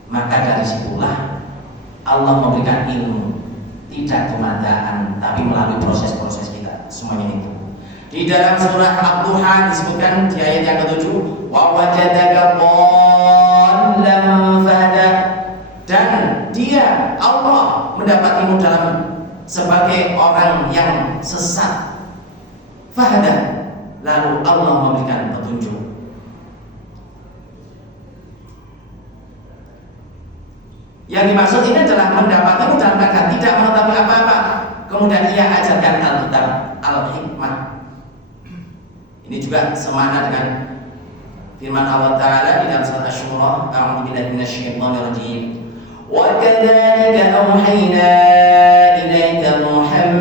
Maka dari situlah Allah memberikan ilmu, tidak kemadaan, tapi melalui proses-proses kita semuanya itu. Di dalam surah Al-Duha disebutkan di ayat yang ke-7, wa wajadaka dhallan fahada, dan dia Allah mendapatimu dalam sebagai orang yang sesat. Fahada, lalu Allah memberikan petunjuk. Yang dimaksud ini adalah mendapatimu dalam keadaan tidak mengetahui apa-apa, kemudian ia ajarkan Alkitab, Al-Hikmah. Ini juga semakna dengan firman Allah Ta'ala di dalam surat Asy-Syura, a'udzubillahi minasyaitonir rajim. Wa kadzalika awhayna ilaika ruhan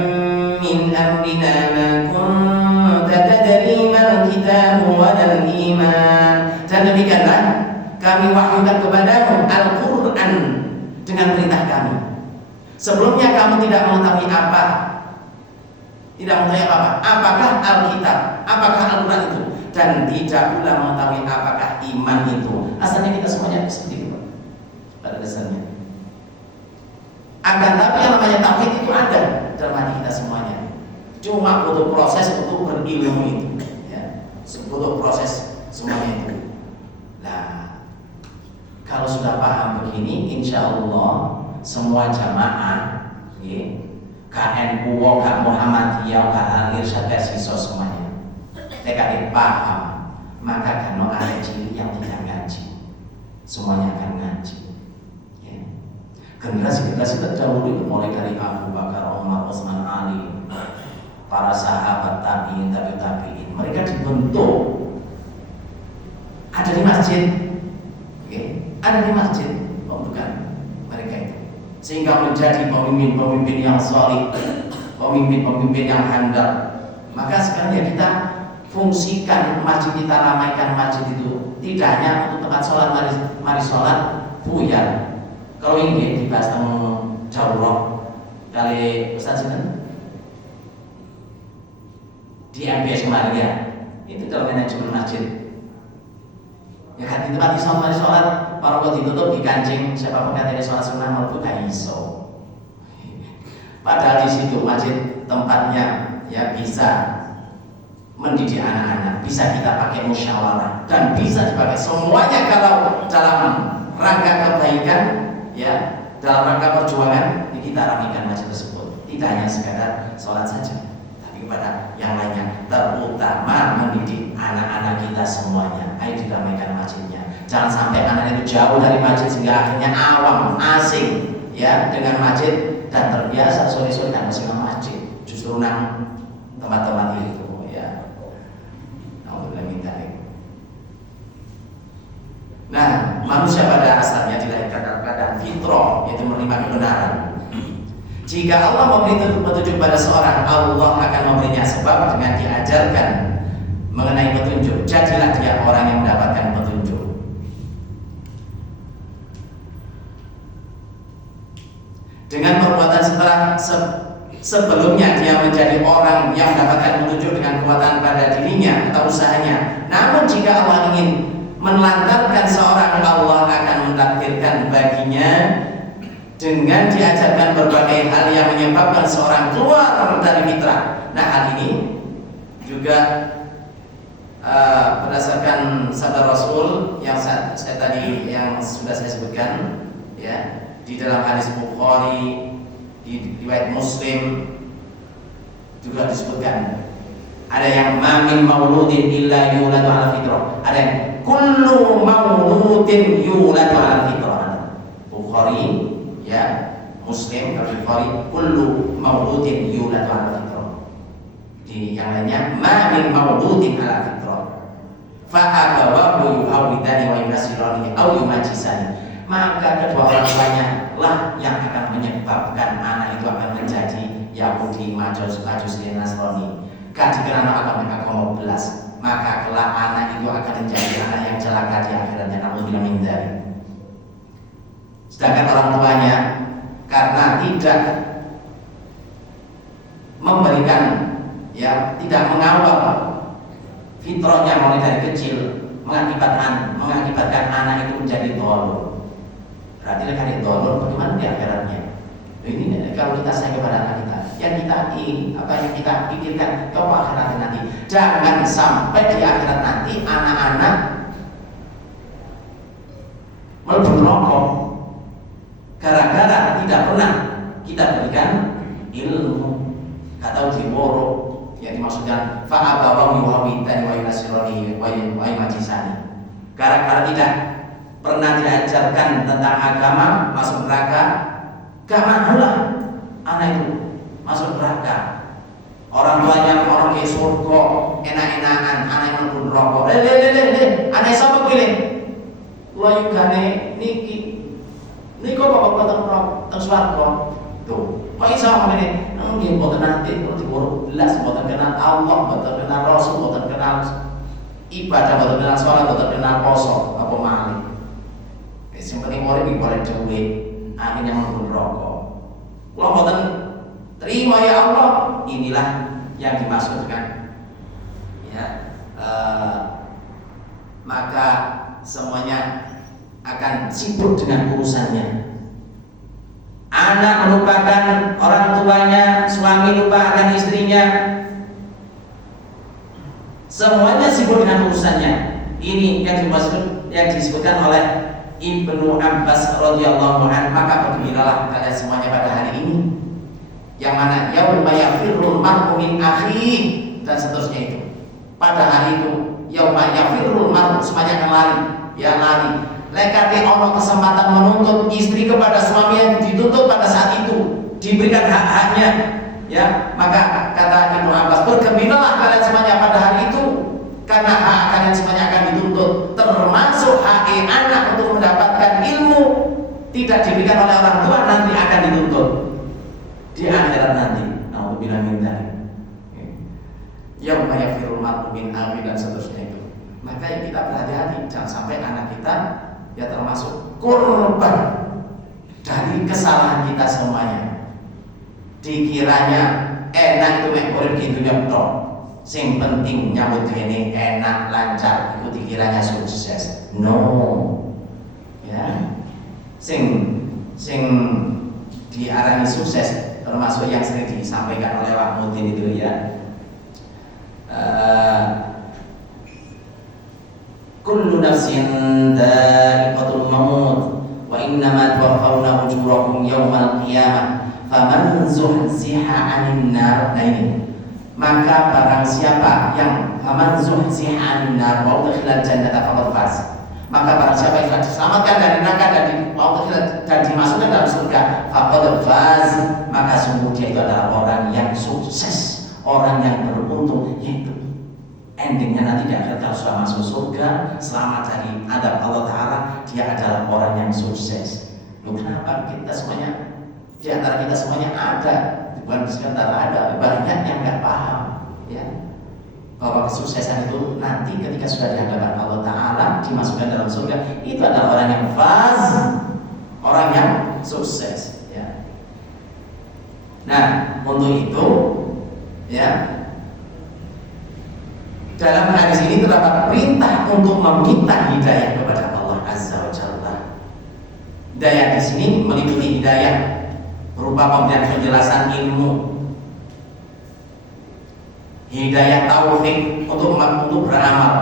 min amrina ma kunta tadri mal kitabu walal iman. Dan demikianlah kami wahyukan kepadamu Al-Qur'an dengan perintah kami. Sebelumnya kamu tidak mengetahui apa, tidak mengetahui apa-apa. Apakah Alkitab, apakah Al-Quran itu, dan tidak pula mengetahui apakah iman itu. Asalnya kita semuanya seperti itu pada dasarnya. Akan tapi yang namanya tauhid itu ada dalam hati kita semuanya. Cuma butuh proses untuk berilmu itu, ya. Butuh proses semuanya itu. Nah, kalau sudah paham begini, insya Allah semua jamaah, ya, KNU, Kak Muhammadiyah, Kak Al-Irsyad, siswa semuanya, mereka paham, maka kan ada cilik yang tidak ngaji, semuanya akan ngaji. Ya. Generasi-generasi terdahulu mulai dari Abu Bakar, Umar, Utsman, Ali, para sahabat tabi'in, tabi'in, mereka dibentuk ada di masjid. Ada di masjid pembukaan mereka itu, sehingga menjadi pemimpin-pemimpin yang solid, pemimpin-pemimpin yang handal. Maka sekarang ya kita fungsikan masjid, kita ramaikan masjid itu tidak hanya untuk tempat sholat, mari sholat buyar. Kalau ini dibahas tentang jauh kali Ustaz Sinan di MBS kemarin ya, itu dalam manajemen masjid. Ya kan di tempat sholat, mari sholat, para kok ditutup di kancing, siapapun katanya sholat sunnah maupun gak iso. Padahal di situ masjid tempatnya ya bisa mendidik anak-anak, bisa kita pakai musyawarah dan bisa dipakai semuanya kalau dalam rangka kebaikan, ya dalam rangka perjuangan, kita ramaikan masjid tersebut. Tidak hanya sekadar sholat saja, tapi kepada yang lainnya, terutama mendidik anak-anak kita semuanya. Ayo diramaikan masjidnya. Jangan sampai anak itu jauh dari masjid sehingga akhirnya awam, asing ya dengan masjid dan terbiasa sore-sore kan masih masjid, justru nang tempat-tempat itu ya. Nah, manusia pada asalnya dilahirkan dalam keadaan fitrah, yaitu menerima kebenaran. Jika Allah memberi petunjuk pada seorang, Allah akan memberinya sebab dengan diajarkan mengenai petunjuk. Jadilah dia orang yang mendapatkan petunjuk. Dengan perbuatan sebelumnya dia menjadi orang yang mendapatkan petunjuk dengan kekuatan pada dirinya atau usahanya. Namun jika Allah ingin menelantarkan seorang, Allah akan mentakdirkan baginya dengan diajarkan berbagai hal yang menyebabkan seorang keluar dari fitrah. Nah, hal ini juga berdasarkan sabda Rasul yang yang sudah saya sebutkan ya, di dalam hadis Bukhari, di riwayat Muslim juga disebutkan. Ada yang mamin mauludin illa yuladu ala fitrah. Ada yang kullu mauludin yuladu ala fitrah. Bukhari ya, Muslim kalau Bukhari kullu mauludin yuladu ala fitrah. Di yang lainnya mamin mauludin ala fitrah. Fa abawahu yuhawidani wa yunasirani aw yumajisani. Maka kedua orang tuanya lah yang akan menyebabkan anak itu akan menjadi Yahudi, Majus, dan Nasrani. Karena agama belas, maka kelak anak itu akan menjadi anak yang celaka di akhiratnya. Namun tidak menghindari. Sedangkan orang tuanya karena tidak memberikan ya, tidak mengawal fitrahnya mulai dari kecil, mengakibatkan anak itu menjadi tolol. Berarti kan tolol bagaimana di akhiratnya? Ini kalau kita sayang kepada anak kita, yang kita pikirkan ke akhirat nanti. Jangan sampai di akhirat nanti anak-anak mlebu neraka gara-gara tidak pernah kita berikan ilmu. Atau diworo yang dimaksudkan fa'abawahu yuhawidani wa yunasirani wa yumajisani. Gara-gara tidak pernah diajarkan tentang agama, masuk neraka. Gak masalah anak itu masuk neraka. Orang tuanya orang ke surga enak-enakan, anak yang mlebu neraka. Anak sapa pilih? Kula yugane niki. Niku bapak boten teng swarga. Tuh, kok iso ngene? Nggih boten nate kok diworo belas, boten kenal Allah, boten kenal Rasul, boten kenal ibadah, boten kenal salat, boten kenal poso, apa malih. Sing penting urip iki boleh duwe. Akhirnya mlebu neraka. Kula boten terima ya Allah. Inilah yang dimaksudkan. Ya, maka semuanya akan sibuk dengan urusannya. Anak melupakan orang tuanya, suami lupa akan istrinya. Semuanya sibuk dengan urusannya. Ini yang disebutkan oleh Ibnu Abbas radhiyallahu anhu. Maka bergembiralah kalian semuanya pada hari ini, yang mana yauma yafirrul mar'u min akhihi dan seterusnya itu. Pada hari itu yauma yafirrul mar'u, semuanya akan lari, ya lari. Lekati ono kesempatan menuntut istri kepada suami yang dituntut pada saat itu, diberikan hak-haknya, ya. Maka kata Ibnu Abbas, bergembiralah kalian semuanya pada hari itu, karena hak kalian semuanya akan dituntut, termasuk hak anak untuk mendapatkan ilmu, tidak diberikan oleh orang tua, nanti akan dituntut di akhirat nanti. Nauzubillah min dzalik. Yauma yafirrul mar'u min akhihi dan seterusnya itu. Maka ya kita berhati-hati, jangan sampai anak kita ya termasuk korban dari kesalahan kita semuanya. Dikiranya enak itu mek urip di dunya tok. Sing penting nyambut gene enak lancar, itu dikiranya sukses. No. Ya. Sing diarani sukses termasuk yang sering disampaikan oleh Pak Mudin itu ya. Kullu nafsin dha'iqatul maut wa innama tuwaffawna ujurakum yawmal qiyamah faman zuhziha 'anil nar. Nah ini, maka barang siapa yang faman zuhziha 'anil nar wa udkhilal jannata faqad faz, Maka barang siapa yang telah diselamatkan dari neraka dan dimasukkan dalam surga, faqad faz, maka sungguh dia itu adalah orang yang sukses, orang yang beruntung, yaitu endingnya nanti di akhirat kalau sudah masuk surga, selamat dari adab Allah Ta'ala, dia adalah orang yang sukses. Loh, kenapa kita semuanya, di antara kita semuanya ada, bukan sekedar ada, banyak yang nggak paham, ya, bahwa kesuksesan itu nanti ketika sudah di hadapan Allah Ta'ala dimasukkan dalam surga, itu adalah orang yang faz, orang yang sukses, ya. Nah, untuk itu, ya, dalam hadis ini terdapat perintah untuk meminta hidayah kepada Allah Azza wa Jalla. Hidayah di sini meliputi hidayah berupa pemberian penjelasan ilmu, hidayah taufik untuk beramal.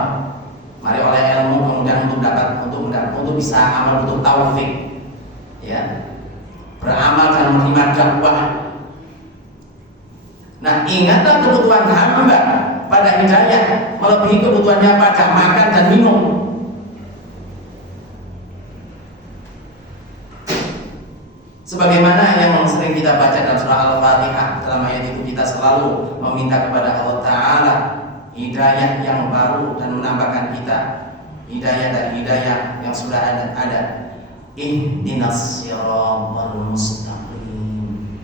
Mari oleh ilmu kemudian untuk bisa amal butuh taufik, ya, beramal dan menerima dakwah. Nah, ingatlah kebutuhan hamba pada hidayah melebihi kebutuhannya pada makan dan minum. Sebagaimana yang sering kita baca dalam surah Al-Fatihah, dalam ayat itu kita selalu meminta kepada Allah Ta'ala hidayah yang baru dan menambahkan kita hidayah dari hidayah yang sudah ada. Ihdinas siratal mustaqim,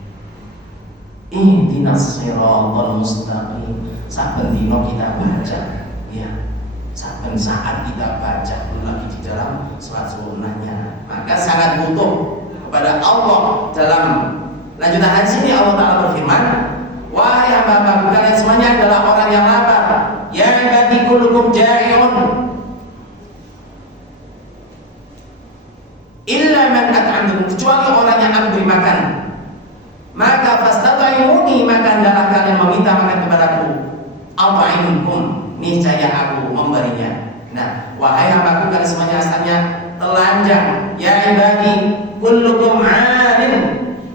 ihdinas siratal mustaqim. Saben dino kita baca, ya, saben saat kita baca, belum lagi di dalam salat sunnahnya. Maka sangat butuh kepada Allah. Dalam lanjutan hadis ini Allah Ta'ala berfirman, wahai hamba-hambaku kalian semuanya adalah orang yang lapar, ya ibadi kullukum ja'iun illa man at'amtukum, kecuali orang yang aku beri makan, maka fastata'imuni, maka hendaklah kalian meminta makan kepadaku, at'imukum, niscaya aku memberinya. Nah, wahai hambaku kalian semuanya asalnya telanjang, ya ibadi kullukum 'arin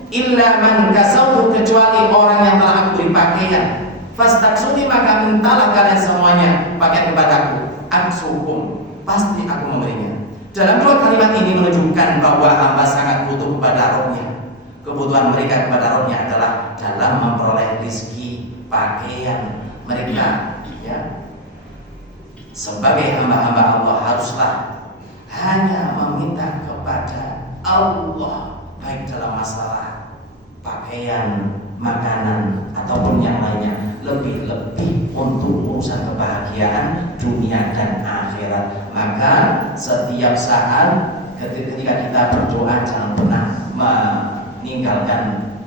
illa man kasautu, kecuali orang yang telah aku beri pakaian, fastaksuni, maka mintalah kalian semuanya pakaian kepadaku, aksukum, pasti aku memberinya. Dalam dua kalimat ini menunjukkan bahwa hamba sangat butuh kepada Rabb-nya. Kebutuhan mereka kepada Rabb-nya adalah dalam memperoleh rezeki, pakaian mereka, ya. Sebagai hamba-hamba Allah haruslah hanya meminta kepada Allah, baik dalam masalah pakaian, makanan ataupun yang lainnya, lebih-lebih untuk urusan kebahagiaan dunia dan akhirat. Maka setiap saat ketika kita berdoa jangan pernah meninggalkan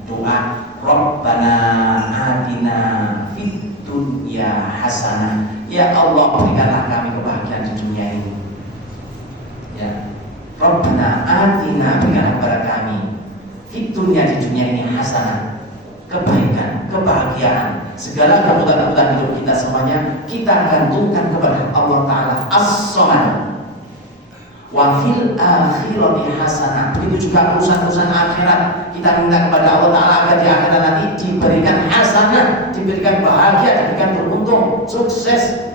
doa Rabbana atina fid dunya hasanah, ya Allah berikanlah kami kebahagiaan di dunia ini, ya. Rabbana atina, berikanlah kepada kami fid dunya, di dunia ini hasanah, kebaikan, kebahagiaan, segala kebutuhan-kebutuhan hidup kita semuanya kita gantungkan kepada Allah Ta'ala As-Samad. Wa fil akhirati hasanah, begitu juga urusan-urusan akhirat kita minta kepada Allah Ta'ala agar di akhirat nanti diberikan hasanah, diberikan bahagia, diberikan beruntung, sukses.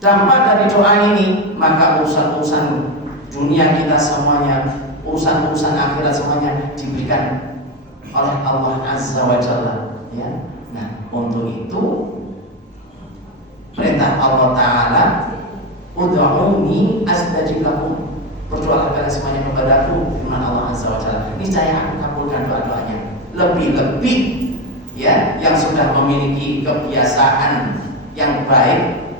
Dampak dari doa ini, maka urusan-urusan dunia kita semuanya, urusan-urusan akhirat semuanya diberikan oleh Allah Azza wa Jalla, ya. Nah, untuk itu perintah Allah Ta'ala, ud'uni astajib lakum, berdoalah kalian semuanya kepadaku, firman Allah Azza wa Jalla, niscaya aku kabulkan doa-doanya. Lebih-lebih, ya, yang sudah memiliki kebiasaan yang baik,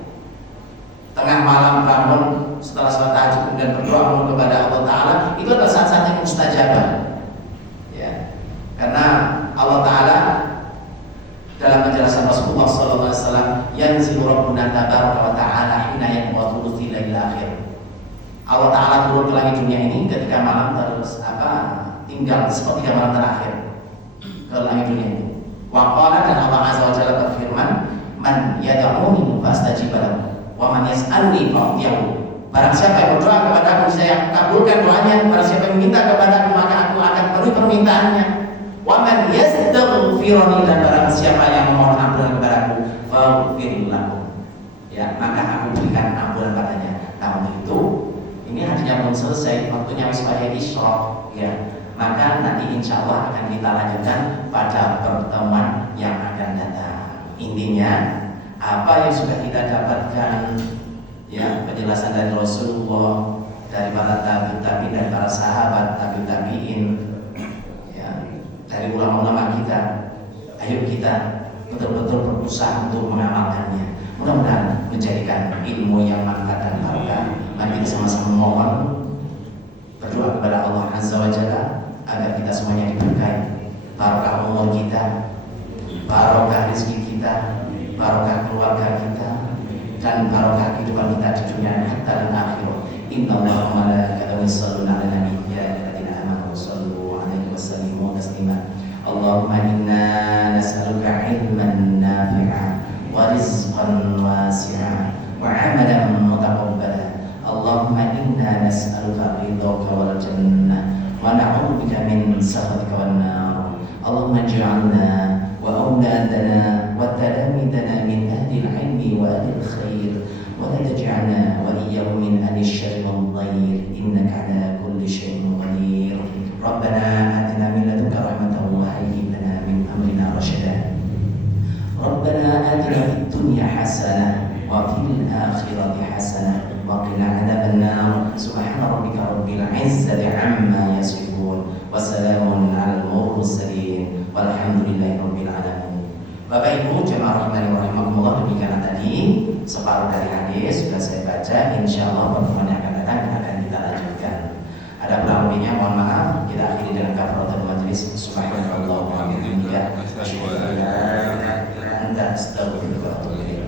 tengah malam bangun setelah salat tahajud kemudian berdoa kepada Allah Ta'ala, itu adalah saat-saat yang mustajabah, ya. Karena Allah Ta'ala dalam penjelasan Rasulullah SAW, yanzilu Rabbuna tabaraka wa ta'ala hina yanqatu ila akhir. Allah Ta'ala turun ke langit dunia ini ketika malam tinggal sepertiga malam terakhir ke langit dunia ini. Wa qala, dan Allah Azza wa Jalla berfirman, man yad'uni fastajib lahu wa man yas'alni fa'tiyahu. Barang siapa yang berdoa kepada aku, saya kabulkan doanya. Barang siapa yang minta kepada aku, maka aku akan penuhi permintaannya. Wa man yastaghfiruni, dan barang siapa yang memohon ampunan kepadaku, faghfir lahu, ya, maka aku berikan ampunan padanya. Nah, untuk itu selesai, waktunya supaya isyraq ya. Maka nanti insya Allah akan kita lanjutkan pada pertemuan yang akan datang. Intinya apa yang sudah kita dapatkan ya, penjelasan dari Rasulullah, dari para tabi'in, dari para sahabat tabi'in ya, dari ulama-ulama kita, ayo kita betul-betul berusaha untuk mengamalkannya. Mudah-mudahan menjadikan ilmu yang manfaat dan barokah. Mari kita sama-sama mohon berdoa kepada Allah Azza wa Jalla agar kita semuanya diberkahi barokah umur kita, barokah rezeki kita, barokah keluarga kita, dan barokah kehidupan kita di dunia hatta dan akhirat. Innallaha wa malaikatahu yusholluna 'alan nabi ya ayyuhalladzina amanu shallu 'alaihi wa sallimu taslima. Allahumma inna nas'aluka 'ilman nafi'an wa rizqan wasi'an wa 'amalan mutaqabbala. Allahumma inna nas'aluka ridhaka wal jannah wa na'udzubika min sakhatika wan nar. Allahumma ij'alna wa auladana wa talamidana min ahli al-'ilmi wa ahli al-khair wa la taj'alna wa iyyahum min ahli asy-syarri wal dhayr innaka 'ala kulli syai'in qadir. Rabbana atina min ladunka rahmatan wa hayyi lana min amrina rashada. Rabbana atina fid dunya hasanah wa fil akhirati hasanah wa qina 'adzaban nar. Subhana rabbika rabbil 'izzati 'amma yasifun wa salamun 'alal mursalin walhamdulillahi rabbil alamin. Bapak Ibu jemaah rahimani wa rahimakumullah, demikian tadi separuh dari hadis sudah saya baca. Insyaallah pertemuan yang akan datang akan kita lanjutkan. Ada kurang lebihnya mohon maaf. Kita akhiri dengan kafaratul majelis. Subhanallah wa bihamdihi asyhadu an la ilaha illa anta astaghfiruka wa atubu ilaik.